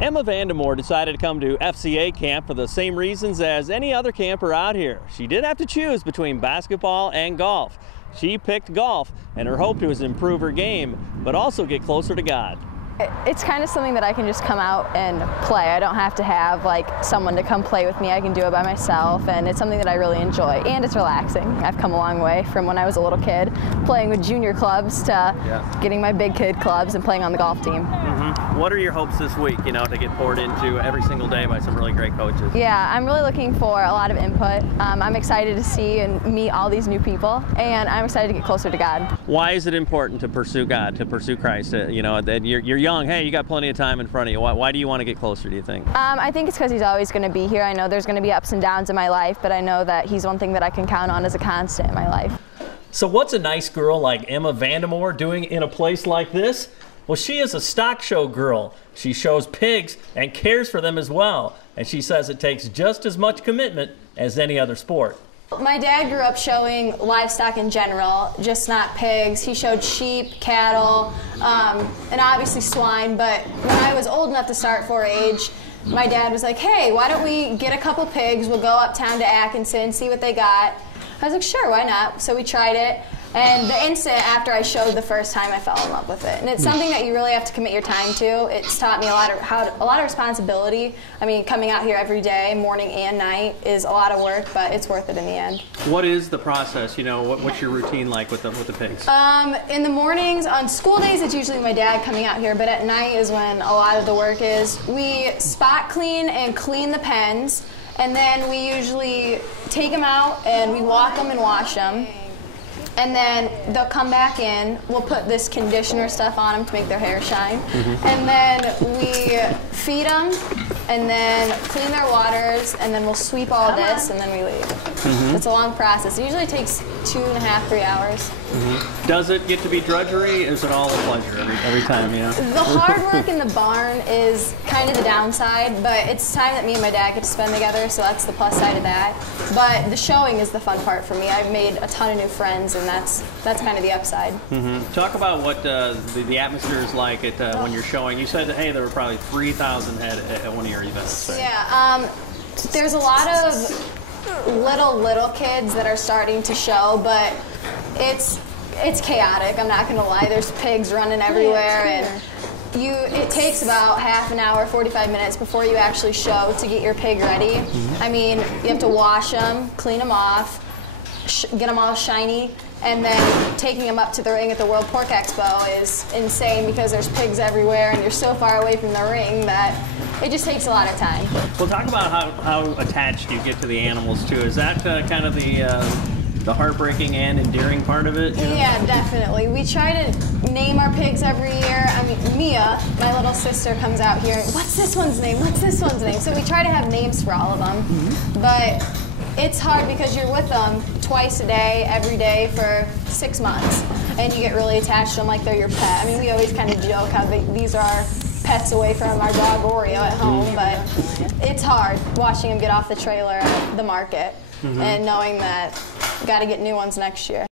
Emma Vandemore decided to come to FCA camp for the same reasons as any other camper out here. She did have to choose between basketball and golf. She picked golf, and her hope was to improve her game, but also get closer to God. It's kind of something that I can just come out and play. I don't have to have like someone to come play with me. I can do it by myself, and it's something that I really enjoy, and it's relaxing. I've come a long way from when I was a little kid, playing with junior clubs to getting my big kid clubs and playing on the golf team. What are your hopes this week, to get poured into every single day by some really great coaches? Yeah, I'm really looking for a lot of input. I'm excited to see and meet all these new people, and I'm excited to get closer to God. Why is it important to pursue God, to pursue Christ? That you're young. Hey, you got plenty of time in front of you. Why do you want to get closer, do you think? I think it's because He's always going to be here. I know there's going to be ups and downs in my life, but I know that He's one thing that I can count on as a constant in my life. So what's a nice girl like Emma Vandemore doing in a place like this? Well, she is a stock show girl. She shows pigs and cares for them as well. And she says it takes just as much commitment as any other sport. My dad grew up showing livestock in general, just not pigs. He showed sheep, cattle, and obviously swine. But when I was old enough to start 4-H, my dad was like, hey, why don't we get a couple pigs? We'll go uptown to Atkinson, see what they got. I was like, sure, why not? So we tried it. And the instant after I showed the first time, I fell in love with it. And it's something that you really have to commit your time to. It's taught me a lot of responsibility. I mean, coming out here every day, morning and night, is a lot of work, but it's worth it in the end. What is the process? What's your routine like with the pigs? In the mornings, on school days, it's usually my dad coming out here, but at night is when a lot of the work is. We spot clean and clean the pens, and then we usually take them out and we walk them and wash them. And then they'll come back in. We'll put this conditioner stuff on them to make their hair shine. And then we feed them, and then clean their waters, and then we'll sweep all this, and then we leave. It's a long process. It usually takes 2.5, 3 hours. Does it get to be drudgery? Is it all a pleasure every time, The hard work in the barn is kind of the downside, but it's time that me and my dad get to spend together, so that's the plus side of that. But the showing is the fun part for me. I've made a ton of new friends, and that's kind of the upside. Talk about what the atmosphere is like when you're showing. You said, hey, there were probably 3,000 head at one of your events. Right? Yeah, there's a lot of little kids that are starting to show, but it's chaotic. I'm not gonna lie. There's pigs running everywhere, and it takes about half an hour, 45 minutes before you actually show to get your pig ready. I mean, you have to wash them, clean them off, get them all shiny, and then taking them up to the ring at the World Pork Expo is insane because there's pigs everywhere and you're so far away from the ring that it just takes a lot of time. Well, talk about how attached you get to the animals too. Is that kind of the heartbreaking and endearing part of it? Yeah, definitely. We try to name our pigs every year. I mean, Mia, my little sister, comes out here, what's this one's name? What's this one's name? So we try to have names for all of them. But it's hard because you're with them twice a day, every day for 6 months. And you get really attached to them like they're your pet. I mean, we always kind of joke how these are our pets away from our dog Oreo at home, but it's hard watching them get off the trailer at the market and knowing that got to get new ones next year.